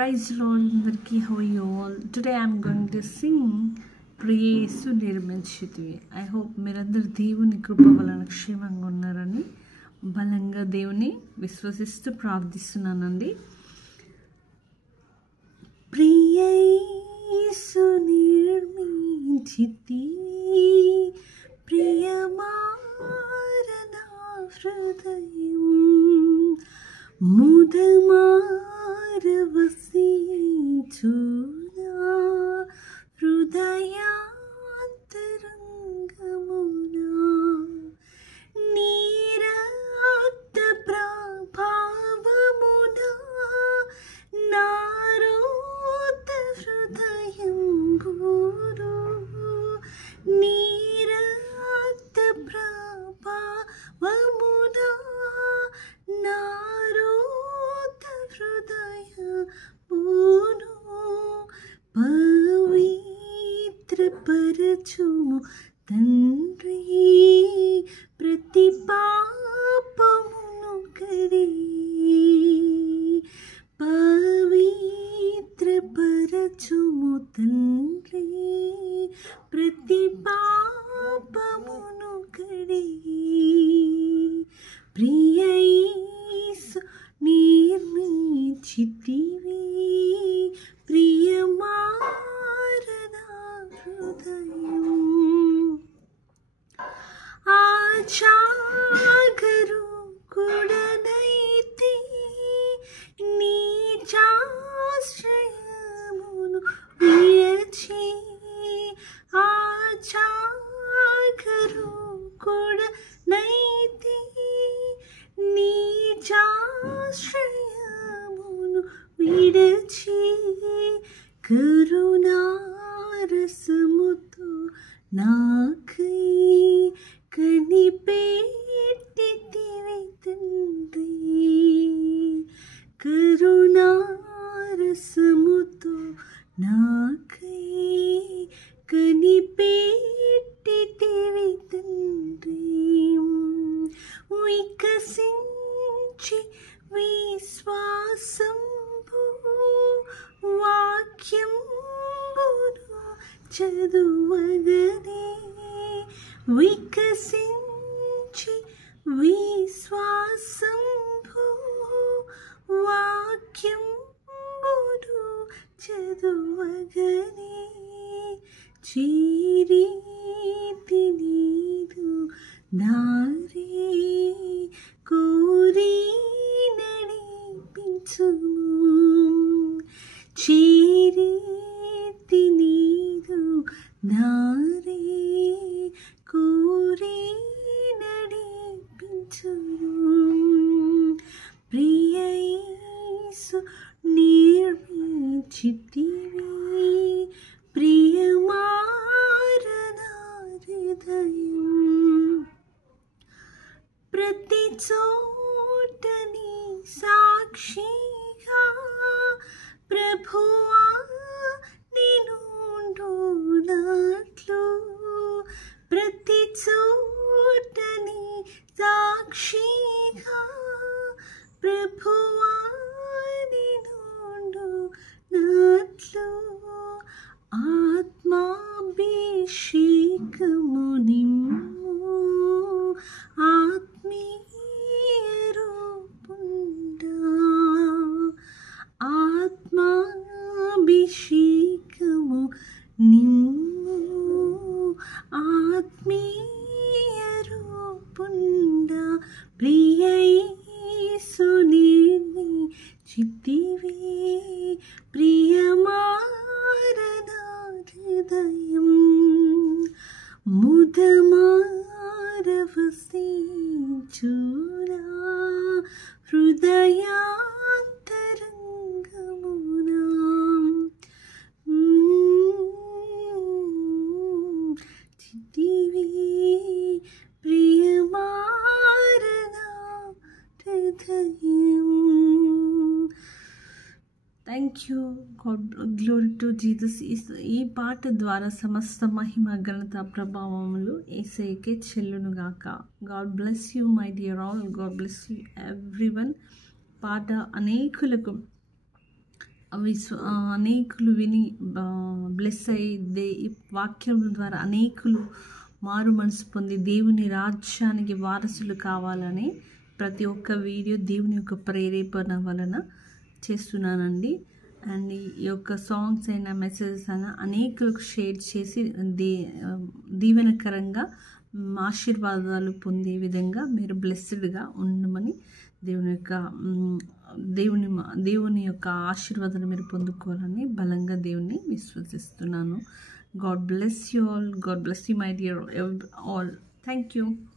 Praise the Lord, అందరికీ. How are you all? Today I'm going to sing ప్రియేసు నిర్మించితివి. I hope మీరందరూ దేవుని కృప వలన క్షేమంగా ఉన్నారని బలంగా దేవుని విశ్వసిస్తూ ప్రార్థిస్తున్నానండి. ప్రియేసు నిర్మించితివి, ప్రియమారన హృదయం ముదమారవసించునా హృదయాంతరంగమునా నీరక్త ప్రభావమునా నారోత హృదయం గురు నీరక్త ప్రభావమునా నారోత హృదయమును పవిత్రపరచుము తండ్రి, ప్రతి పాపమును కడిగి పవిత్రపరచుము తండ్రి, ప్రతి పాపమును కడిగి ప్రియేసు నిర్మించితివి, ప్రియమారన హృదయం ఆచాగరు కుడనైతి నీచాశ్రయమును విరచి ఆచాగరు కుడనైతి నీచాశ్రయమును విడచి కరుణారసముతో నాకై కనిపెట్టితివి తండ్రి, కరుణారసముతో నాకై కనిపెట్టితివి తండ్రి, వికసించి విశ్వాసంబు వాక్యంబును చదువగనే వికసించి విశ్వాసంబు వాక్యంబును చదువగనే చీరీతి నీదు దారి కోరి నడిపించుము, చీరీతి నీదు దారి కోరి నడిపించుము, ప్రియేసు నిర్మించితివి, ప్రియమారన హృదయం ప్రతి చోటని సాక్షిగా ప్రభువా నిన్నుండునట్లు, ప్రతి చోటని సాక్షిగా ప్రభువా నిన్నుండునట్లు ఆత్మాభిషేకము నిమ్ము, ఆత్మీయ రూపుండా ఆత్మాభిషేకము నిమ్ము, ఆత్మీయ రూపుండా ప్రియేసు నిర్మించితివి, ప్రియమారన హృదయం ముదమారవసించునా హృదయాంతరంగమునా చితివి, ప్రియమారన హృదయం. Thank you. God glory to Jesus. ఈ పాట ద్వారా సమస్త మహిమ ఘనత ప్రభావములు యేసయ్యకే చెల్లునుగాక. God bless you my dear all. God bless you everyone. పాట అనేకులకు అనేకులు విని బ్లెస్ అయ్యి ఈ వాక్యం ద్వారా అనేకులు మారు మనసు పొంది దేవుని రాజ్యానికి వారసులు కావాలని ప్రతి ఒక్క వీడియో దేవుని యొక్క ప్రేరేపణ వలన చేస్తున్నానండి. అండ్ ఈ యొక్క సాంగ్స్ అయినా మెసేజెస్ అయినా అనేకులకు షేర్ చేసి దీవెనకరంగా ఆశీర్వాదాలు పొందే విధంగా మీరు బ్లెస్డ్గా ఉండమని దేవుని యొక్క ఆశీర్వాదాలు మీరు పొందుకోవాలని బలంగా దేవుని విశ్వసిస్తున్నాను. God bless you all. God bless you, my dear all. Thank you.